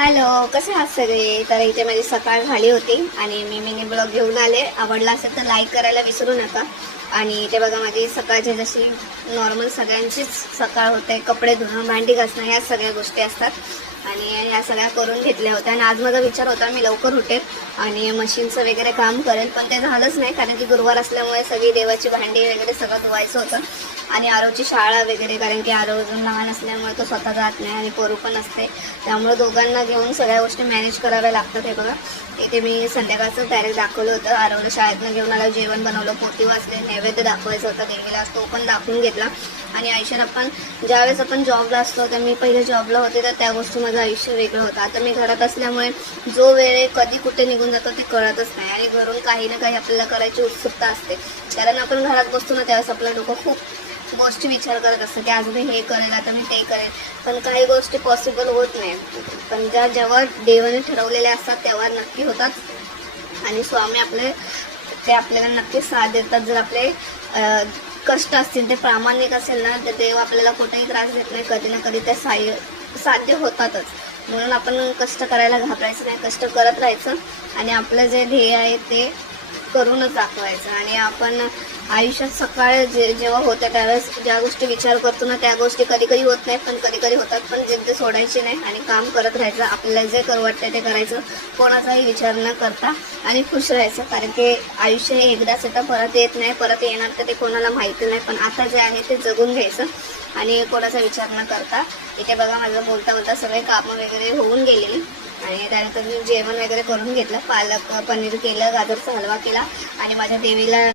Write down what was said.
Hello, कसे आहात सगळे? तर इथे माझी सकाळ झाली होती आणि मी मिनी ब्लॉग घेऊन आले. आवडला असेल तर लाईक करायला विसरू नका. आणि इथे बघा माझी सकाळची जशी नॉर्मल सगळ्यांचीच सकाळ होते, कपडे धुणं, भांडी घासणं, ह्या सगळ्या गोष्टी असतात आणि ह्या सगळ्या करून घेतल्या होत्या. आणि आज माझा विचार होता मी लवकर उठेल आणि मशीनचं वगैरे काम करेल, पण ते झालंच नाही कारण की गुरुवार असल्यामुळे सगळी देवाची भांडी वगैरे सगळं धुवायचं होतं. आणि आरवची शाळा वगैरे, कारण की आरव अजून लहान असल्यामुळे तो स्वतः जात नाही आणि पोरू पण असते, त्यामुळे दोघांना घेऊन सगळ्या गोष्टी मॅनेज कराव्या लागतात. हे बघा इथे मी संध्याकाळचं डायरेक्ट दाखवलं होतं. आरवला शाळेतनं घेऊन आलं, जेवण बनवलं, पोती वाचले, नैवेद्य दाखवायचं होतं देवीला, तो पण दाखवून घेतला. आणि आयुष्यात आपण ज्यावेळेस आपण जॉबला असतो, तर मी पहिले जॉबला होते तर त्या गोष्टी माझं आयुष्य वेगळं होतं. आता मी घरात असल्यामुळे जो वेळ कधी कुठे निघून जातो ते कळतच नाही आणि घरून काही ना काही आपल्याला करायची उत्सुकता असते. कारण आपण घरात बसतो ना, त्यावेळेस आपलं डोकं खूप गोष्टी विचार करत असतं की आज मी हे करेल, आता मी ते करेल, पण काही गोष्टी पॉसिबल होत नाही. पण ज्या जेव्हा देवाने ठरवलेल्या असतात तेव्हा नक्की होतात आणि स्वामी ते आपल्याला नक्कीच साथ देतात. जर आपले कष्ट असतील, ते प्रामाणिक असेल ना, तर देव आपल्याला कुठेही त्रास देत नाही, कधी ना कधी ते साध्य होतातच. म्हणून आपण कष्ट करायला घाबरायचं नाही, कष्ट करत राहायचं आणि आपलं जे ध्येय आहे ते करूनच दाखवायचं. आणि आपण आयुष्यात सकाळ जेव्हा होतं त्यावेळेस ज्या गोष्टी विचार करतो ना, त्या गोष्टी कधी कधी होत नाही, पण कधी कधी होतात. पण जिद्द सोडायची नाही आणि काम करत राहायचं, आपल्याला जे करू वाटतं ते करायचं, कोणाचाही विचार न करता आणि खुश राहायचं. कारण की आयुष्य हे एकदाच येतं, परत येत नाही, परत येणार तर ते कोणाला माहिती नाही, पण आता जे आहे ते जगून घ्यायचं आणि कोणाचा विचार न करता. इथे बघा माझं बोलता बोलता सगळे कामं वगैरे होऊन गेलेली आणि त्यानंतर मी जेवण वगैरे करून घेतलं, पालक पनीर केलं, गाजरचा हलवा केला आणि माझ्या देवीला